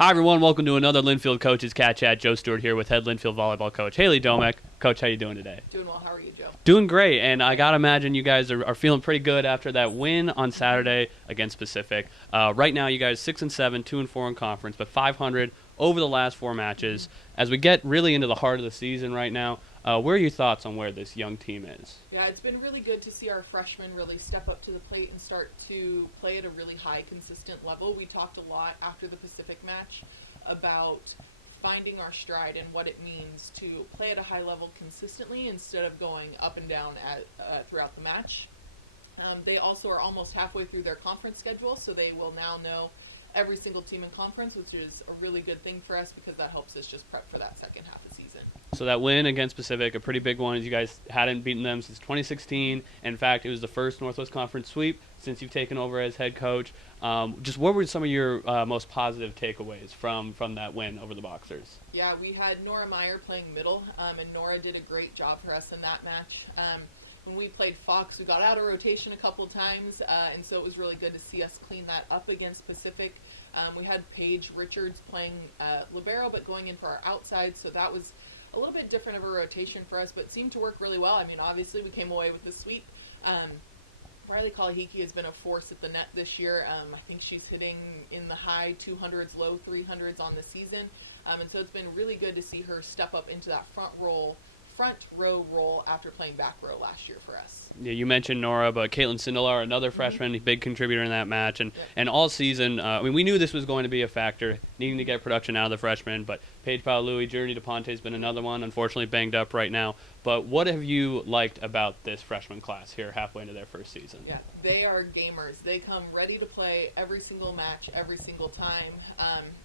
Hi, everyone. Welcome to another Linfield Coaches CatChat. Joe Stewart here with head Linfield Volleyball coach Haley Domeck. Coach, how you doing today? Doing well. How are you, Joe? Doing great, and I got to imagine you guys are feeling pretty good after that win on Saturday against Pacific. Right now, you guys 6-7, 2-4 in conference, but 500 over the last 4 matches. As we get really into the heart of the season right now, what are your thoughts on where this young team is? Yeah, it's been really good to see our freshmen really step up to the plate and start to play at a really high, consistent level. We talked a lot after the Pacific match about finding our stride and what it means to play at a high level consistently instead of going up and down throughout the match. They also are almost halfway through their conference schedule, so they will now know every single team in conference, which is a really good thing for us because that helps us just prep for that second half of the season. So that win against Pacific, a pretty big one, as you guys hadn't beaten them since 2016. In fact, it was the first Northwest Conference sweep since you've taken over as head coach. Just what were some of your most positive takeaways from that win over the Boxers? Yeah, we had Nora Meyer playing middle, and Nora did a great job for us in that match. When we played Fox, we got out of rotation a couple times, and so it was really good to see us clean that up against Pacific. We had Paige Richards playing libero, but going in for our outside, so that was a little bit different of a rotation for us, but seemed to work really well. I mean, obviously, we came away with the sweep. Riley Kalahiki has been a force at the net this year. I think she's hitting in the high 200s, low 300s on the season, and so it's been really good to see her step up into that front row role after playing back row last year for us. Yeah, you mentioned Nora, but Caitlin Sindelar, another freshman, big contributor in that match, and all season, we knew this was going to be a factor, needing to get production out of the freshmen, but Paige Paolui, Journey DePonte has been another one, unfortunately banged up right now. But what have you liked about this freshman class here halfway into their first season? Yeah, they are gamers. They come ready to play every single match, every single time,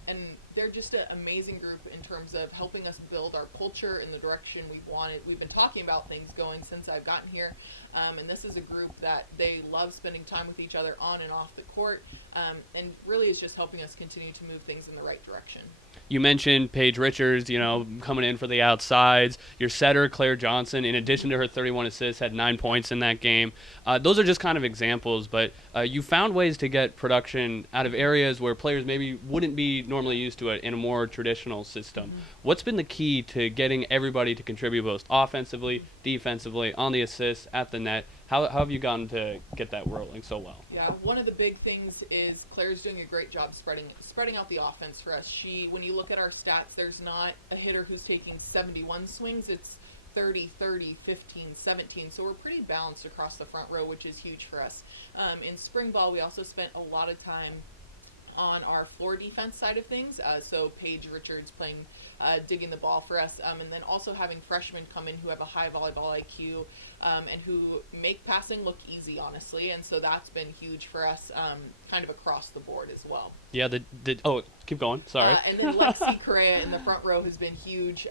and they're just an amazing group in terms of helping us build our culture in the direction we've wanted. We've been talking about things going since I've gotten here, and this is a group that they love spending time with each other on and off the court, and really is just helping us continue to move things in the right direction. You mentioned Paige Richards, coming in for the outsides. Your setter, Claire Johnson, in addition to her 31 assists, had 9 points in that game. Those are just kind of examples, but you found ways to get production out of areas where players maybe wouldn't be normally used to it in a more traditional system. What's been the key to getting everybody to contribute both offensively, defensively, on the assists, at the net? How have you gotten to get that rolling so well? Yeah, one of the big things is Claire's doing a great job spreading out the offense for us. When you look at our stats, there's not a hitter who's taking 71 swings. It's 30, 30, 15, 17. So we're pretty balanced across the front row, which is huge for us. In spring ball, we also spent a lot of time on our floor defense side of things. So Paige Richards playing, digging the ball for us, and then also having freshmen come in who have a high volleyball IQ and who make passing look easy, honestly. And so that's been huge for us, kind of across the board as well. Yeah, keep going. Sorry. And then Lexi Correa in the front row has been huge.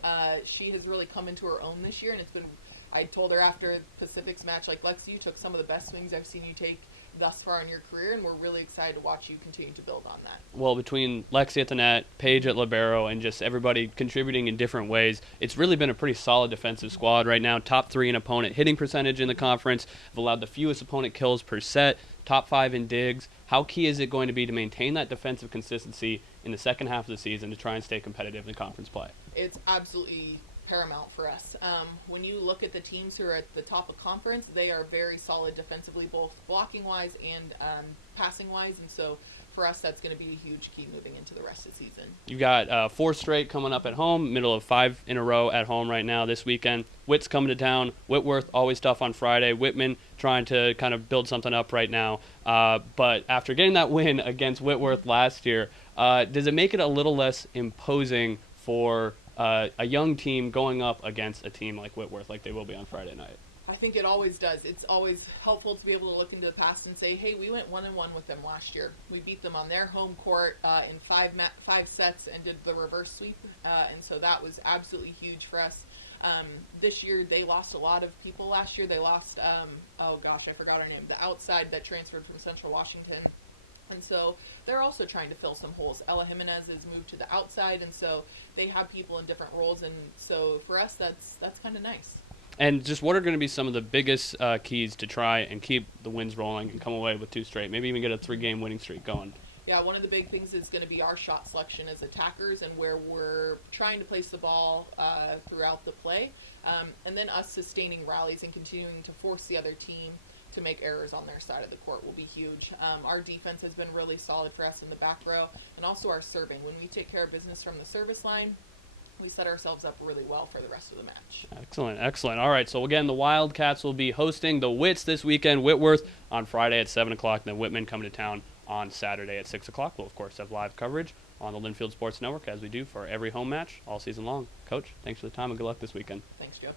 She has really come into her own this year, and it's been. I told her after Pacific's match, like, Lexi, you took some of the best swings I've seen you take thus far in your career, and we're really excited to watch you continue to build on that. Well, between Lexi at the net, Paige at libero, and just everybody contributing in different ways, it's really been a pretty solid defensive squad right now. Top 3 in opponent hitting percentage in the conference, have allowed the fewest opponent kills per set, top 5 in digs. How key is it going to be to maintain that defensive consistency in the second half of the season to try and stay competitive in conference play? It's absolutely paramount for us. When you look at the teams who are at the top of conference, they are very solid defensively, both blocking-wise and passing-wise, and so for us, that's going to be a huge key moving into the rest of the season. You've got 4 straight coming up at home, middle of 5 in a row at home right now this weekend. Witt's coming to town. Whitworth, always tough on Friday. Whitman trying to kind of build something up right now. But after getting that win against Whitworth last year, does it make it a little less imposing for a young team going up against a team like Whitworth, like they will be on Friday night? I think it always does. It's always helpful to be able to look into the past and say, hey, we went 1-1 with them last year. We beat them on their home court in 5 sets and did the reverse sweep, and so that was absolutely huge for us. This year, they lost a lot of people last year. They lost, I forgot her name, the outside that transferred from Central Washington. And so they're also trying to fill some holes. Ella Jimenez has moved to the outside, and so they have people in different roles. And so for us, that's kind of nice. And just what are going to be some of the biggest keys to try and keep the wins rolling and come away with 2 straight, maybe even get a 3-game winning streak going? Yeah, one of the big things is going to be our shot selection as attackers and where we're trying to place the ball throughout the play. And then us sustaining rallies and continuing to force the other team to make errors on their side of the court will be huge. Our defense has been really solid for us in the back row, and also our serving. When we take care of business from the service line, we set ourselves up really well for the rest of the match. Excellent, excellent. All right, so again, the Wildcats will be hosting the Wits this weekend. Whitworth on Friday at 7 o'clock, and then Whitman coming to town on Saturday at 6 o'clock. We'll, of course, have live coverage on the Linfield Sports Network, as we do for every home match all season long. Coach, thanks for the time, and good luck this weekend. Thanks, Joe.